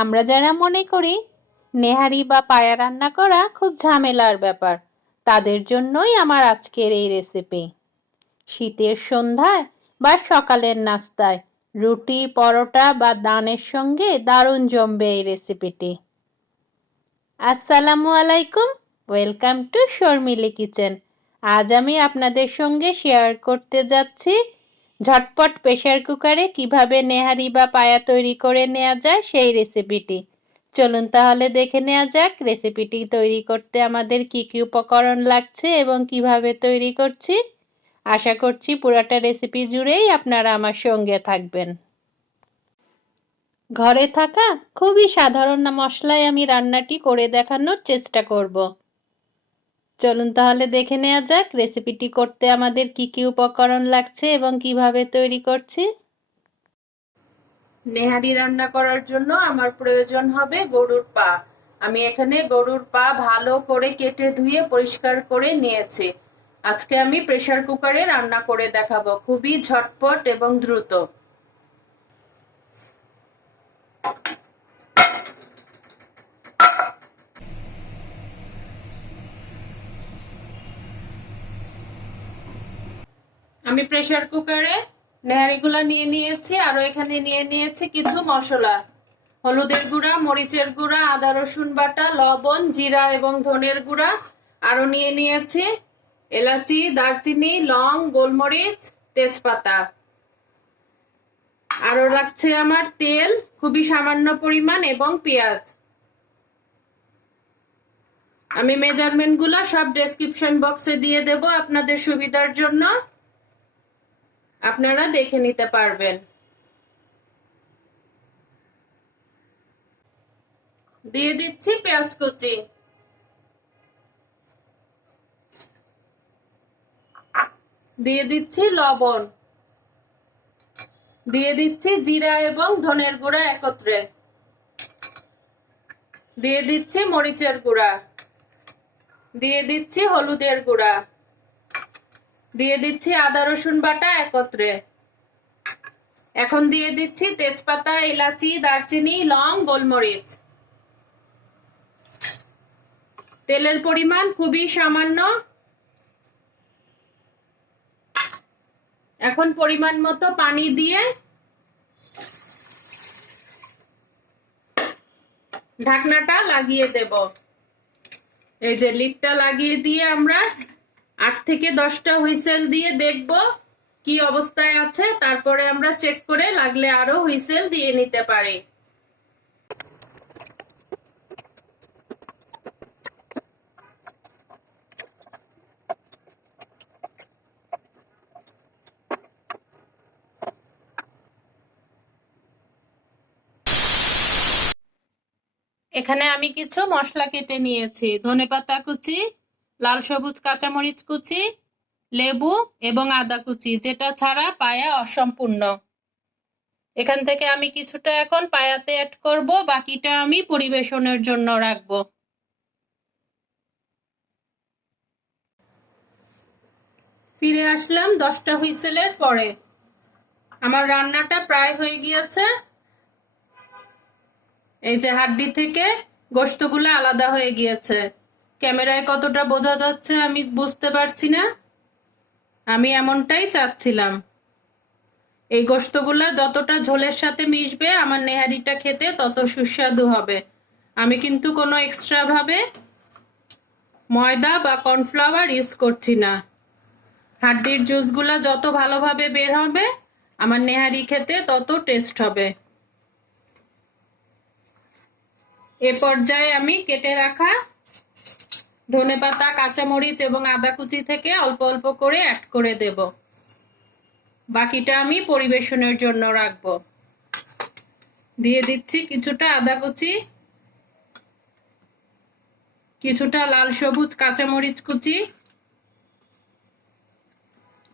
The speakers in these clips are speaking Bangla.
আমরা যারা মনে করি নেহারি বা পায়া রান্না করা খুব ঝামেলার ব্যাপার, তাদের জন্যই আমার আজকের এই রেসিপি। শীতের সন্ধ্যায় বা সকালের নাস্তায় রুটি, পরোটা বা দানের সঙ্গে দারুণ জমবে এই রেসিপিটি। আসসালামু আলাইকুম, ওয়েলকাম টু শর্মিলি কিচেন। আজ আমি আপনাদের সঙ্গে শেয়ার করতে যাচ্ছি ঝটপট প্রেশার কুকারে কিভাবে নেহারি বা পায়া তৈরি করে নেওয়া যায় সেই রেসিপিটি। চলুন তাহলে দেখে নেওয়া যাক রেসিপিটি তৈরি করতে আমাদের কি কি উপকরণ লাগছে এবং কিভাবে তৈরি করছি। আশা করছি পুরোটা রেসিপি জুড়েই আপনারা আমার সঙ্গে থাকবেন। ঘরে থাকা খুবই সাধারণ মশলায় আমি রান্নাটি করে দেখানোর চেষ্টা করব। চলুন তাহলে দেখে নেওয়া যাক রেসিপিটি করতে আমাদের কি কি উপকরণ লাগছে এবং কিভাবে তৈরি করছি। নেহারি রান্না করার জন্য আমার প্রয়োজন হবে গরুর পা। আমি এখানে গরুর পা ভালো করে কেটে ধুয়ে পরিষ্কার করে নিয়েছি। আজকে আমি প্রেসার কুকারে রান্না করে দেখাবো, খুবই ঝটপট এবং দ্রুত। আমি প্রেসার কুকারে নেহারিগুলা নিয়ে নিয়েছি, আরো এখানে নিয়ে নিয়েছি কিছু মশলা। হলুদের গুঁড়া, মরিচের গুঁড়া, আদা রসুন বাটা, লবণ, জিরা এবং ধনের গুঁড়া। আরো নিয়ে নিয়েছি এলাচি, দারচিনি, লং, গোলমরিচ, তেজপাতা। আরো লাগছে আমার তেল, খুবই সামান্য পরিমাণ, এবং পেঁয়াজ। আমি মেজারমেন্ট গুলা সব ডেসক্রিপশন বক্সে দিয়ে দেব আপনাদের সুবিধার জন্য, আপনারা দেখে নিতে পারবেন। দিয়ে দিচ্ছি পেঁয়াজ কুচি, দিয়ে দিচ্ছি লবণ, দিয়ে দিচ্ছি জিরা এবং ধনের গুঁড়া একত্রে, দিয়ে দিচ্ছি মরিচের গুঁড়া, দিয়ে দিচ্ছি হলুদের গুঁড়া, দিয়ে দিচ্ছি আদা রসুন বাটা একত্রে। এখন দিয়ে দিচ্ছি তেজপাতা, এলাচি, দারচিনি, লং, গোলমরিচ। তেলের পরিমাণ খুবই সামান্য। এখন পরিমাণ মতো পানি দিয়ে ঢাকনাটা লাগিয়ে দেব। এই যে লিডটা লাগিয়ে দিয়ে আমরা 8 থেকে 10টা হুইসেল দিয়ে দেখব কি অবস্থায় আছে, তারপরে আমরা চেক করে লাগলে আরো হুইসেল দিয়ে নিতে পারি। এখানে আমি কিছু মশলা কেটে নিয়েছি, ধনেপাতা কুচি, লাল সবুজ কাঁচামরিচ কুচি, লেবু এবং আদা কুচি, যেটা ছাড়া পায়া অসম্পূর্ণ। এখান থেকে আমি কিছুটা এখন পায়াতে অ্যাড করব, বাকিটা আমি পরিবেশনের জন্য রাখবো। ফিরে আসলাম 10টা হুইসেলের পরে। আমার রান্নাটা প্রায় হয়ে গিয়েছে। এই যে হাড্ডি থেকে গোশতগুলো আলাদা হয়ে গিয়েছে। ক্যামেরায় কতটা বোঝা যাচ্ছে আমি বুঝতে পারছি না, আমি এমনটাই চাচ্ছিলাম। এই গোশতগুলা যতটা ঝোলের সাথে মিশবে আমার নেহারিটা খেতে তত সুস্বাদু হবে। আমি কিন্তু কোনো এক্সট্রা ভাবে ময়দা বা কর্নফ্লাওয়ার ইউজ করছি না। হাড্ডির জুসগুলা যত ভালোভাবে বের হবে আমার নেহারি খেতে তত টেস্ট হবে। এ পর্যায়ে আমি কেটে রাখা ধনেপাতা, কাঁচামরিচ এবং আদা কুচি থেকে অল্প অল্প করে অ্যাড করে দেব। বাকিটা আমি পরিবেশনের জন্য রাখবো। দিয়ে দিচ্ছি কিছুটা আদা কুচি, কিছুটা লাল সবুজ কাঁচামরিচ কুচি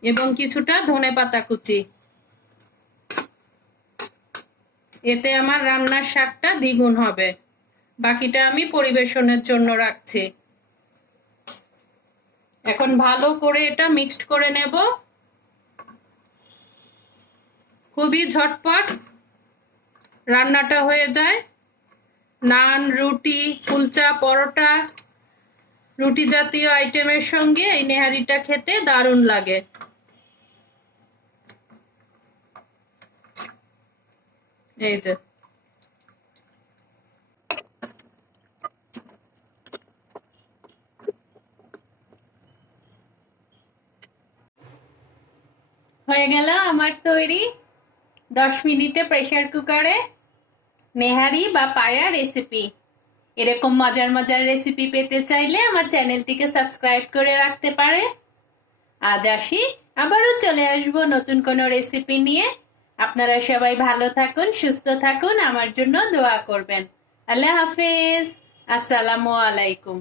এবং কিছুটা ধনেপাতা কুচি। এতে আমার রান্নার স্বাদটা দ্বিগুণ হবে। বাকিটা আমি পরিবেশনের জন্য রাখছি। এখন ভালো করে এটা মিক্সড করে নেব। খুবই ঝটপট রান্নাটা হয়ে যায়। নান, রুটি, কুলচা, পরোটা, রুটি জাতীয় আইটেমের সঙ্গে এই নেহারিটা খেতে দারুণ লাগে। এই যে হয়ে গেল আমার তৈরি 10 মিনিটে প্রেসার কুকারে নেহারি বা পায়া রেসিপি। এরকম মজার মজার রেসিপি পেতে চাইলে আমার চ্যানেলটিকে সাবস্ক্রাইব করে রাখতে পারে। আজ আসি, আবারও চলে আসবো নতুন কোনো রেসিপি নিয়ে। আপনারা সবাই ভালো থাকুন, সুস্থ থাকুন, আমার জন্য দোয়া করবেন। আল্লাহ হাফেজ। আসসালামু আলাইকুম।